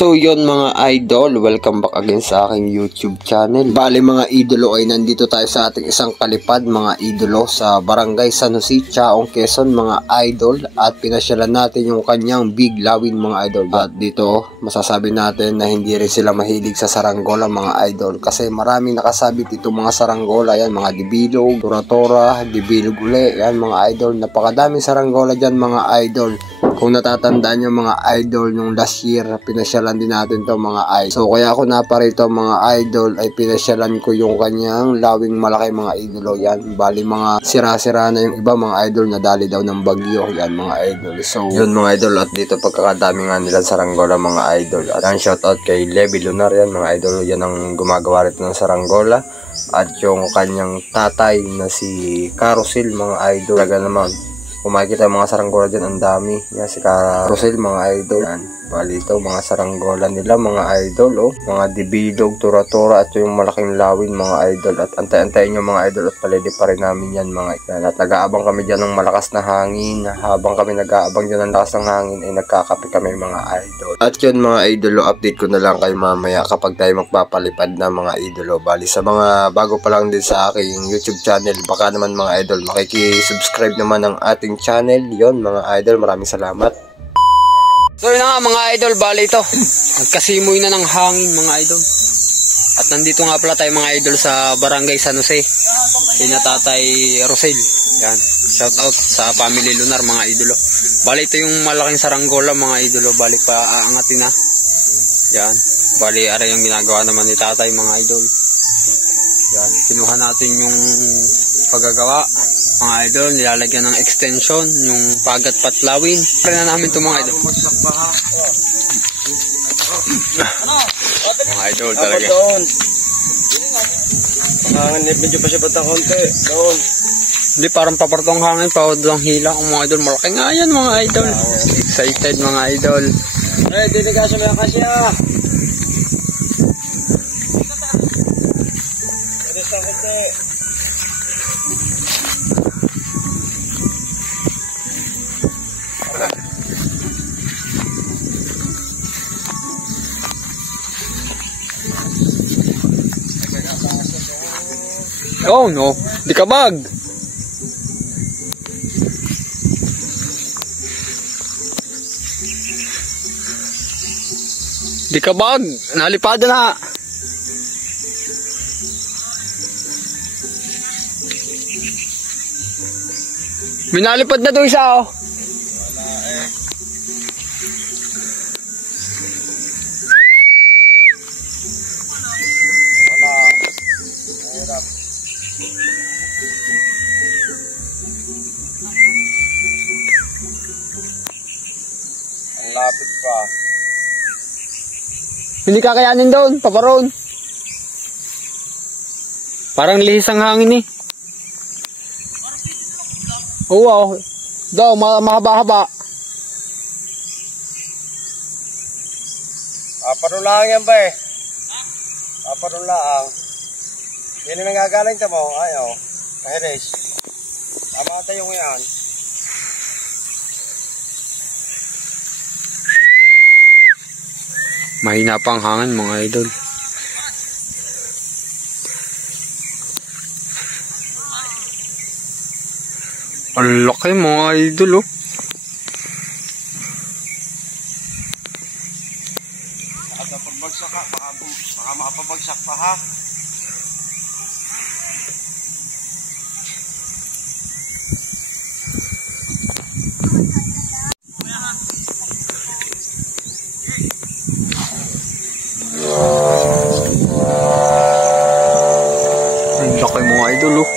So yun mga idol, welcome back again sa aking YouTube channel. Bale mga idolo ay nandito tayo sa ating isang kalipad mga idolo sa Barangay San Jose, Chaong, Quezon mga idol. At pinasyalan natin yung kanyang big lawin mga idol. At dito masasabi natin na hindi rin sila mahilig sa saranggola mga idol. Kasi maraming nakasabit itong mga saranggola. Yan mga dibilog, tora-tora, dibilog uli. Yan mga idol, napakadaming saranggola dyan mga idol. Kung natatandaan yung mga idol nung last year, pinasyalan din natin to mga idol. So kaya ako naparito mga idol ay pinasyalan ko yung kanyang lawing malaki mga idolo. Yan, bali mga sira-sira na yung iba mga idol, nadali daw ng bagyo. Yan mga idol. So yun mga idol, at dito pagkakadami nga nila saranggola mga idol. At yan, shoutout kay Levi Lunar yan mga idol. Yan ang gumagawa rito ng saranggola. At yung kanyang tatay na si Carousel mga idol. Talaga naman, kung makikita yung mga saranggola dyan, ang dami. Yan, si Carousel mga idol. Yan, bali ito, mga saranggola nila mga idol. Oh. Mga dibilog, tura-tura, at yung malaking lawin mga idol. At antay-antayin nyo mga idol, at palili pa rin namin yan mga idol. At nag-aabang kami dyan ng malakas na hangin. Habang kami nag-aabang dyan ng lakas ng hangin, ay nagkakape kami mga idol. At yun mga idolo, update ko na lang kayo mamaya kapag tayo magpapalipad na mga idolo. Bali sa mga bago pa lang din sa aking YouTube channel, baka naman mga idol makikisubscribe naman ng ating channel. Yon mga idol, maraming salamat. So yun na nga mga idol, bali ito nagkasimoy na ng hangin mga idol. At nandito nga pala tayo mga idol sa Barangay San Jose, kina Tatay Rosel. Yan, shout out sa family Lunar mga idolo. Bali ito yung malaking saranggola mga idolo, bali pa aangatin na. Yan, bali ara yung ginagawa naman ni Tatay mga idol. Yan, kinuha natin yung paggagawa mga idol, nilalagyan ng extension, yung pagat patlawin. Pwede na namin ito mga idol. Mga idol talaga. Medyo pa siya batang konti. Doon. Hindi, parang papartong hangin, pawad ang hila ang mga idol. Malaki nga yan mga idol. Excited mga idol. Eh, dinigasya mo yung kasya. Pwede sa konti. Oh no, di kabag. Di kabag, nalipad na. Minalipad na to isa oh. Ang lapit pa. Hindi kakayanin doon, paparoon. Parang lihis ang hangin eh. Oo, wow. Daw, mahaba-haba. Paparong lang yan ba eh? Paparong lang. Yan yung nangagaling ka mo. Ayaw. Kahiris. Tama tayo yung yan. Mahina pa ang hangin mga idol. Ang laki mga idol oh. Pagbagsak ka, baka makapabagsak pa ha. Ang laki mga idol oh.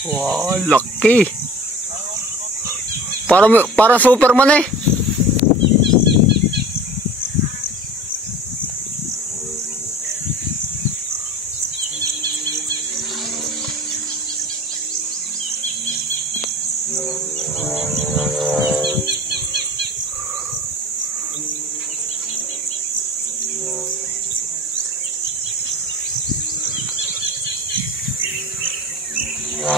Wow, laki. Para Superman eh. Wow!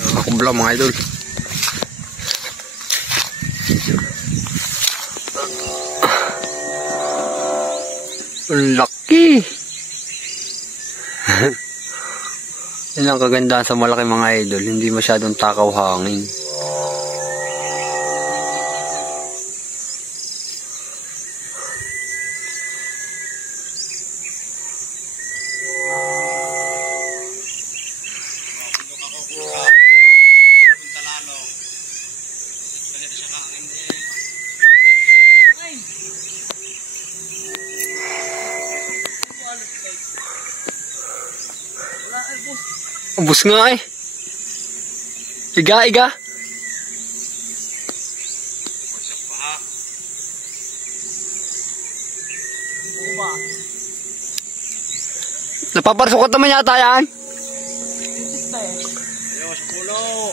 Nakakubla mga idol. Ang laki! Yan ang kagandahan sa malaki mga idol. Hindi masyadong takaw hangin. Ubus nga eh. Iga. Napaparsukot naman yata yan. Ayaw sa pulo.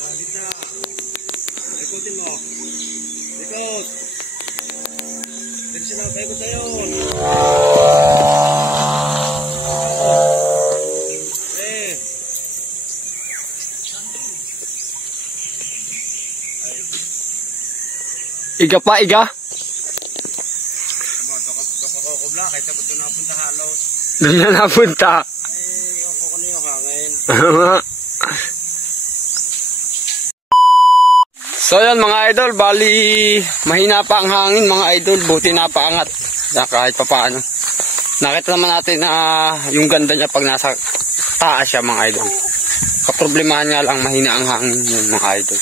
Sagit na. Ikutin mo. Ikot. Diretso na, paikot tayo. Iga pa. Dokakokobla, kahit sa buto napunta halos. Doon na napunta. Ay, ako na yung hangin. So yan mga idol, bali mahina pa ang hangin mga idol, buti napaangat na kahit pa paano. Nakita naman natin na yung ganda niya pag nasa taas siya mga idol. Kaproblemahan nga lang mahina ang hangin yun mga idol.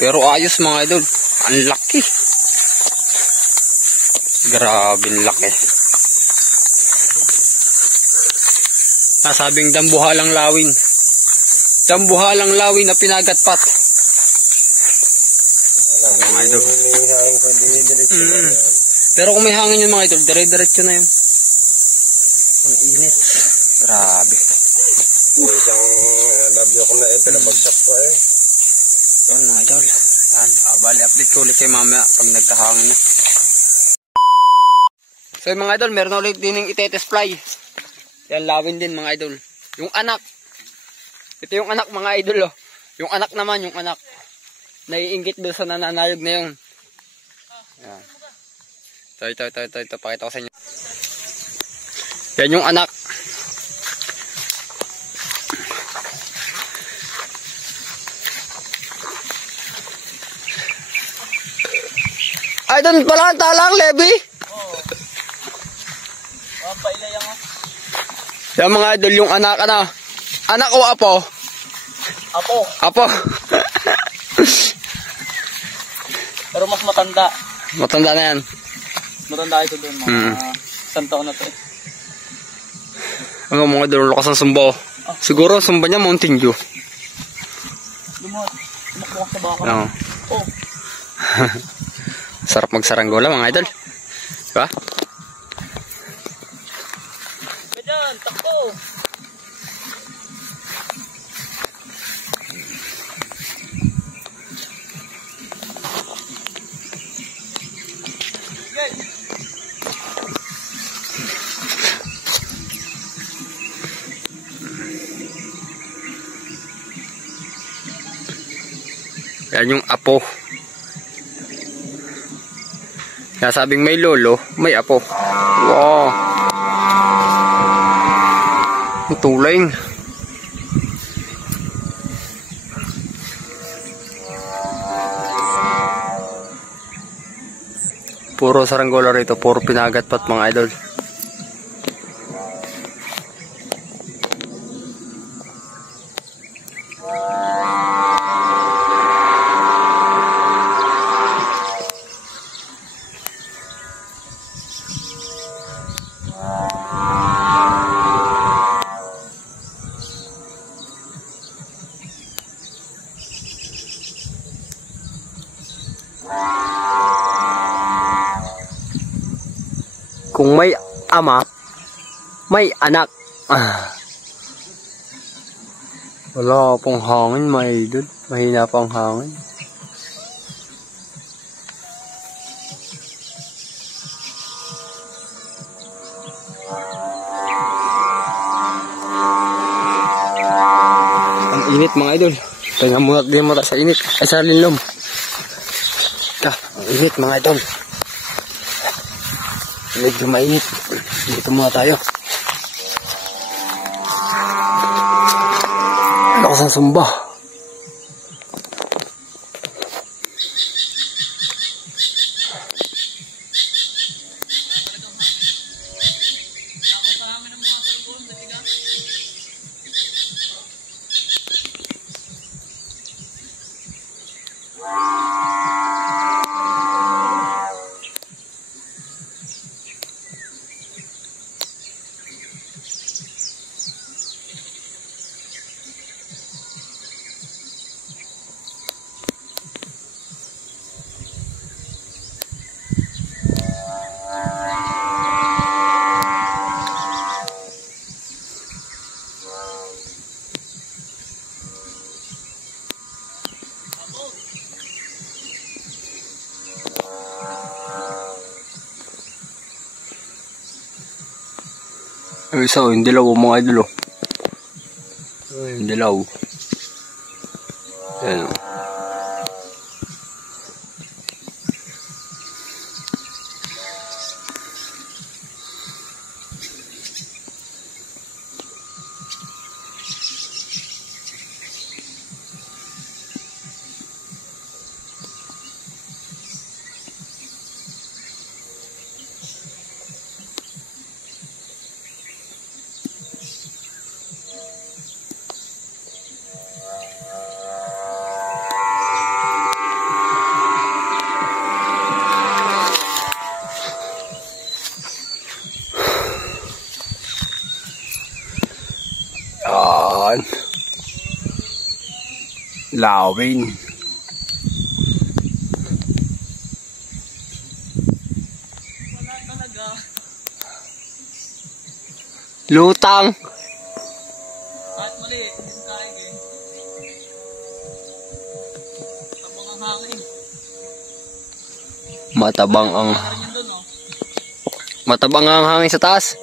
Pero ayos mga idol, ang laki. Grabe ang laki. Nasabing dambuhalang lawin. Dambuhalang lawin na pinagatpat. Mga idol. Pero kung may hangin yun mga idol, dire-diretso na yun. Ang init. Grabe. Isang labyo ko na pinabagsak ko eh. Yun mga idol. Yan. Bali update ko ulit kayo mamaya pag nagkahangin na. So yung mga idol, meron ulit din yung itetes fly. Yan lawin din mga idol. Yung anak. Ito yung anak mga idol oh. Yung anak naman, yung anak. Naiinggit doon sa nananayog na yun. Yan. Ito. Pakita ko sa inyo. Yan yung anak. Ay, doon pala ang talang, Levi. Oo. Pailay ako. Yan mga idol, yung anak, ano? Anak o apo? Apo. Pero mas matanda. Matanda na yan. Matanda ito doon. Isang taon na to eh. Ang mga idol, lakas ng sumba. Siguro sumba niya Mountain Dew. Lumakbukas sa baka. Oo. Oh. Sarap magsaranggola mga idol. Diba? Ganyan, takbo. Yan yung apo. Nasabing may lolo, may apo. Wow. Ang tuling. Puro saranggola rito, puro pinagatpat mga idol. ama, may anak. Wala pong hangin, mga idol. Mahina pang hangin. Ang init, mga idol. Kaya muna din muna sa init. Ay, sa linlom. Ang init, mga idol. Medyo mainit. Dito muna tayo. Lakas ang sumba. Ay, isa, yung dilaw, mga idol. Yung dilaw. Ayan. Yan. Lawin. Wala talaga. Lutang. Kahit mali, hindi kain eh. Tabang ang hangin. Matabang ang Parang yun dun, oh. matabang ang hangin sa taas.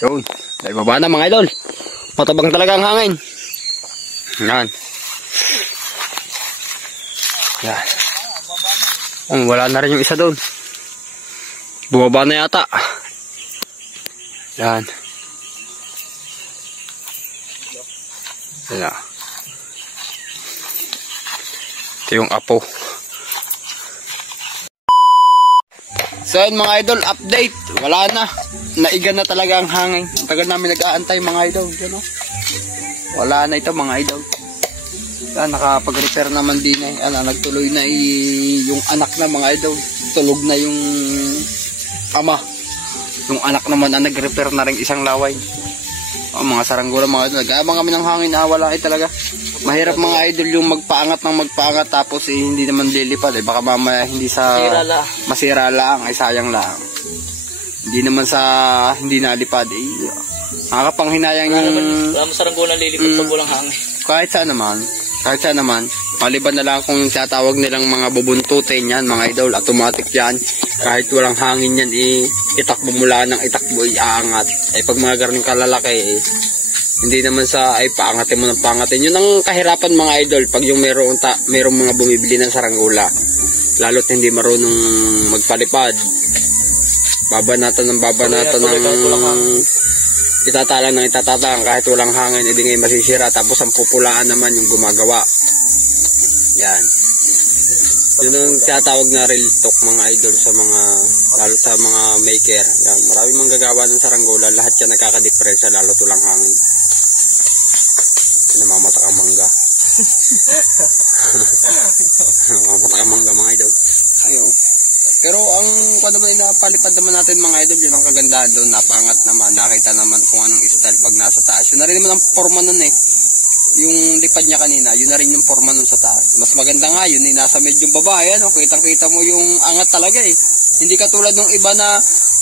Yun, dahil baba na mga idol. Matabang talaga ang hangin. Yan. Yan. Wala na rin yung isa doon. Bumaba na yata. Yan. Yan. Ito yung apo. So yun mga idol, update. Wala na. Naiga na talaga ang hangin. Ang tagal namin nag-aantay mga idol. Yan, oh. Wala na ito mga idol. Yan, nakapag-repair naman din eh. Yan, nagtuloy na yung anak na mga idol. Tulog na yung ama. Yung anak naman ang nag-repair na rin isang laway. Oh, mga saranggura mga idol. Nag-aabang kami ng hangin. Wala talaga. Mahirap mga idol yung magpaangat ng magpaangat tapos hindi naman lilipad. Baka mamaya hindi sa masira lang. Ay sayang lang. Hindi naman sa hindi nalipad. Nakakapanghinayang yung... Wala mo saranggola lilipad pag walang hangin. Kahit saan naman. Maliban na lang kung yung tatawag nilang mga bubuntutin yan, mga idol, automatic yan. Kahit walang hangin yan, itakbo mula ng itakbo, iaangat. Pag mga ganun kalalaki, hindi naman sa paangatin mo ng paangatin. Yun ang kahirapan mga idol pag yung merong mga bumibili ng saranggola. Lalo't hindi marunong magpalipad. Babanatan ng itatalang kahit walang hangin, hindi ngayon masisira. Tapos ang pupulaan naman yung gumagawa. Yan. Yun ang tinatawag na real talk mga idol sa mga, lalo sa mga maker. Yan. Maraming manggagawa ng saranggola. Lahat yan nagkakadiferensya lalo walang hangin. Namamatak ang mangga. Mangga mga idol. Ayo. Pero ang kung naman napalipad naman natin mga idol, yun ang kagandahan doon, napaangat naman, nakita naman kung anong style pag nasa taas. Yun na rin naman ang forma nun eh. Yung lipad niya kanina, yun na rin yung forma nun sa taas. Mas maganda nga yun eh, nasa medyo baba, ano, kitang-kita mo yung angat talaga eh. Hindi katulad ng iba na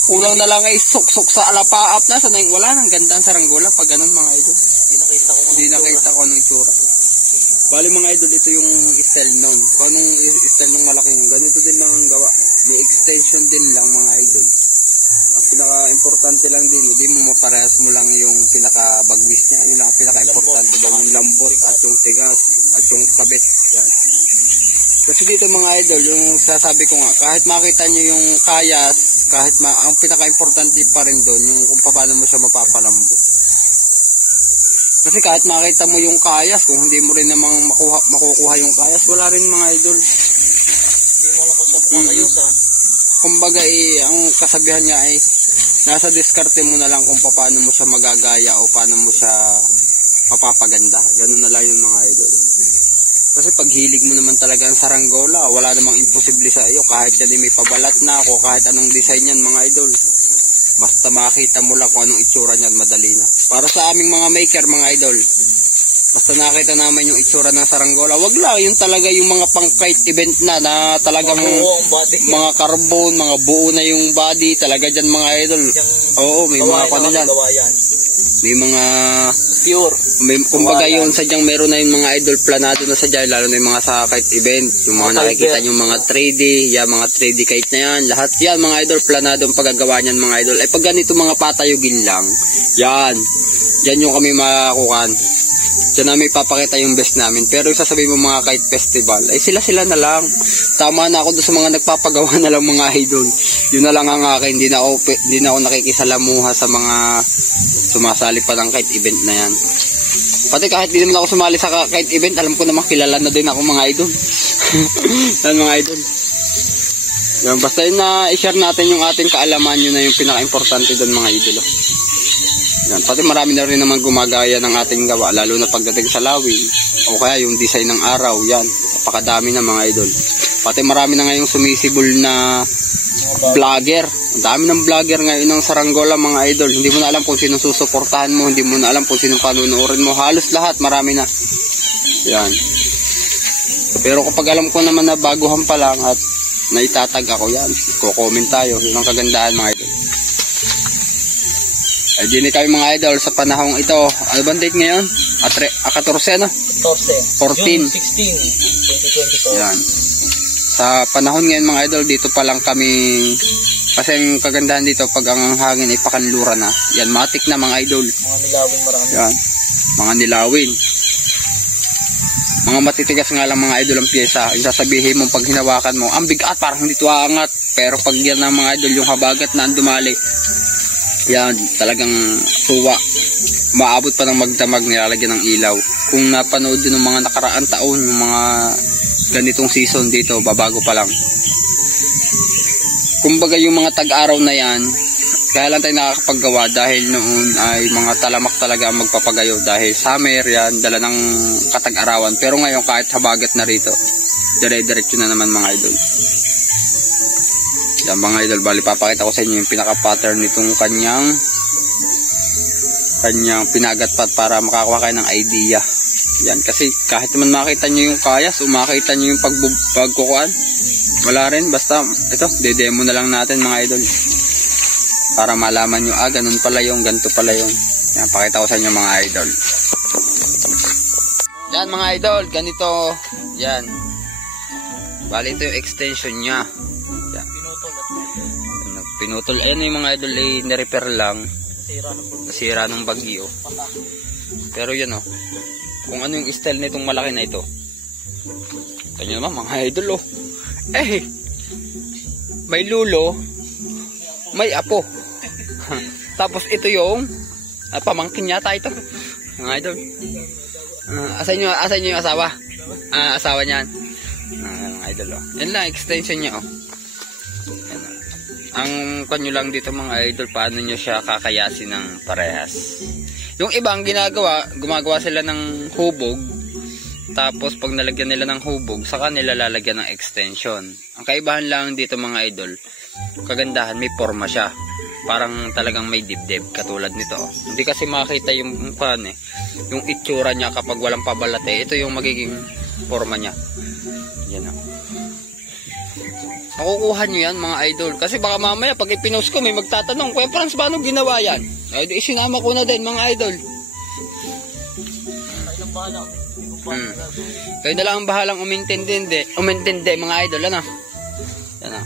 kulang na lang ay suksok sa alapaap na, sanay, wala nang ganda ang saranggola pag ganun mga idol. Hindi nakita ko anong itsura. Bali mga idol, ito yung style nun. Kung anong style ng malaki nun, ganito din lang ang gawa. May extension din lang mga idol. Ang pinaka-importante lang din, hindi mo maparehas mo lang yung pinaka-bagwis niya. Yun lang ang pinaka-importante lang, yung lambot at yung tigas at yung kabit. Yan. Kasi dito mga idol, yung sasabi ko nga, kahit makita nyo yung kayas, ang pinaka-importante pa rin doon, yung kung paano mo siya mapapalambot. Kasi kahit makita mo yung kayas, kung hindi mo rin namang makukuha yung kayas, wala rin mga idol. Hindi mo lang kung saan makayusan. Kumbaga ang kasabihan niya ay nasa diskarte mo na lang kung paano mo siya magagaya o paano mo siya mapapaganda. Ganun na lang yung mga idol. Kasi pag hilig mo naman talaga ang saranggola, wala namang imposible sa iyo. Kahit yan may pabalat na ako, kahit anong design yan mga idol. Basta makita mo lang kung anong itsura niyan, madali na. Para sa aming mga maker mga idol, basta nakita naman yung itsura ng saranggola, wag lang yung talaga yung mga pang-kite event na talagang mga carbon, mga buo na yung body, talaga dyan mga idol. Oo, may mga ano dyan. May mga pure. Kumbaga yun, sadyang meron na yung mga idol planado na sadya, lalo na yung mga sa kite event, yung mga nakikita yung mga 3D, yan, mga 3D kite na yan, lahat yan mga idol, planado ang paggagawa niyan mga idol. Ay pag ganito mga patayugin lang, yan yung kami makakukan. Diyan namin ipapakita yung best namin. Pero sasabihin mo mga kite festival, ay sila na lang. Tama na ako doon sa mga nagpapagawa na lang mga idol. Yun na lang ang akin, hindi na ako nakikisalamuha sa mga sumasali pa ng kite event na yan. Pati kahit di naman ako sumali sa kite event, alam ko naman kilala na din ako mga idol. Yan mga idol. Yan, basta yun na i-share natin yung ating kaalaman, yun na yung pinaka-importante doon mga idol. Yan, pati marami na rin naman gumagaya ng ating gawa, lalo na pagdating sa lawin o kaya yung design ng araw. Yan, napakadami na mga idol. Pati marami na ngayong sumisibol na vlogger. Ang dami ng vlogger ngayon ng saranggola mga idol. Hindi mo na alam kung sino susuportahan mo, hindi mo na alam kung sino panunuorin mo. Halos lahat, marami na. Yan. Pero kapag alam ko naman na baguhan pa lang at naitatag ako, yan, ko-comment tayo. Yun ang kagandahan mga idol. Ay dini kami mga idol sa panahong ito. Ano bang date ngayon? 14 ano? 14. June 16, 2024. Yan. Sa panahon ngayon mga idol, dito pa lang kami, kasi ang kagandahan dito pag ang hangin ay pakanlura na. Yan, matik na mga idol. Mga nilawin marami. Yan. Mga nilawin. Mga matitigas nga lang mga idol ang pyesa. Yung sasabihin mo pag hinawakan mo, ang bigat, parang hindi ito aangat. Pero pag yan ng mga idol, yung habagat na dumali, yan, talagang suwa. Maabot pa ng magdamag, nilalagyan ng ilaw. Kung napanood din ng mga nakaraang taon, yung mga ganitong season dito, babago pa lang. Kumbaga yung mga tag-araw na yan, kaya lang tayo nakakapaggawa dahil noon ay mga talamak talaga ang magpapagayo. Dahil summer yan, dala ng katag-arawan. Pero ngayon kahit habagat na rito, dire-diretso na naman mga idol. Yan mga idol, bali papakita ko sa inyo yung pinaka-pattern nitong kanyang pinagatpat para makakuha kayo ng idea. Yan, kasi kahit naman makita nyo yung kayas o makita nyo yung pagkukuhan, wala rin, basta ito, de-demo na lang natin mga idol para malaman nyo, ganun pala yung, ganito pala yung. Yan, pakita ko sa inyo mga idol. Yan mga idol, ganito, yan, bali ito yung extension nya. Yan. Pinutol, ayan yung mga idol, nirepair lang, nasira ng bagyo. Pero yan kung ano yung style nitong malaki na ito. Kanya naman mga idol may lulo, may apo. Tapos ito yung pamangkin yata ito mga idol. Asan nyo yung asawa? Asawa niyan. Mga idol yan lang extension nya yan, ang kanyo lang dito mga idol, paano nyo siya kakayasin ng parehas. Yung ibang gumagawa sila ng hubog Tapos pag nalagyan nila ng hubog, saka nila lalagyan ng extension. Ang kaibahan lang dito mga idol, kagandahan may forma siya. Parang talagang may dibdib katulad nito. Hindi kasi makita yung yung itsura niya kapag walang pabalate. Ito yung magiging forma niya. Yan o. Makukuha nyo yan mga idol. Kasi baka mamaya pag ipinost ko may magtatanong, Kuya Franz, paano ginawa yan? Ay, isinama ko na din mga idol. Kayo na lang ang bahalang umintindi mga idol. Ano? Yan o.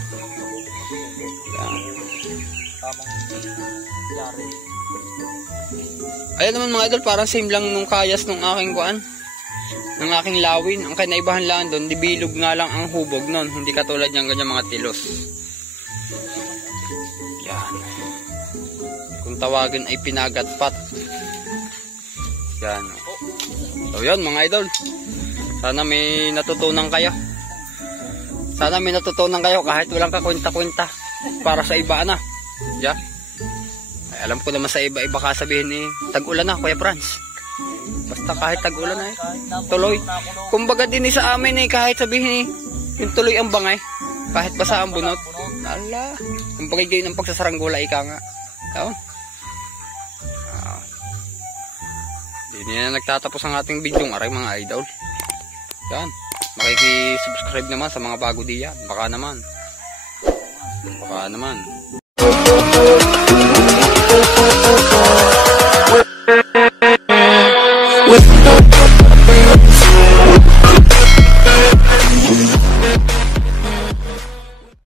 Ayan naman mga idol, parang same lang nung kayas nung aking ng aking lawin. Ang kinaibahan lang doon, dibilog nga lang ang hubog nun, hindi katulad niyang ganyan mga tilos. Yan. Kung tawagin ay pinagatpat. Yan. So yan mga idol, sana may natutunan kayo. Sana may natutunan kayo kahit walang kakwenta-kwenta para sa iba na. Yeah. Ay, alam ko naman sa iba-iba kasabihin tag-ulan na Kuya Franz. Basta kahit tag-ulan na tuloy. Kumbaga din sa amin kahit sabihin yung tuloy ang bangay. Kahit basa ang bunot. Ala. Kumbaga gayon ang pagsasaranggola ika nga. Yun. Hindi na nagtatapos ang ating video aray mga idol. Yan. Makiki-subscribe naman sa mga bago diyan. Baka naman.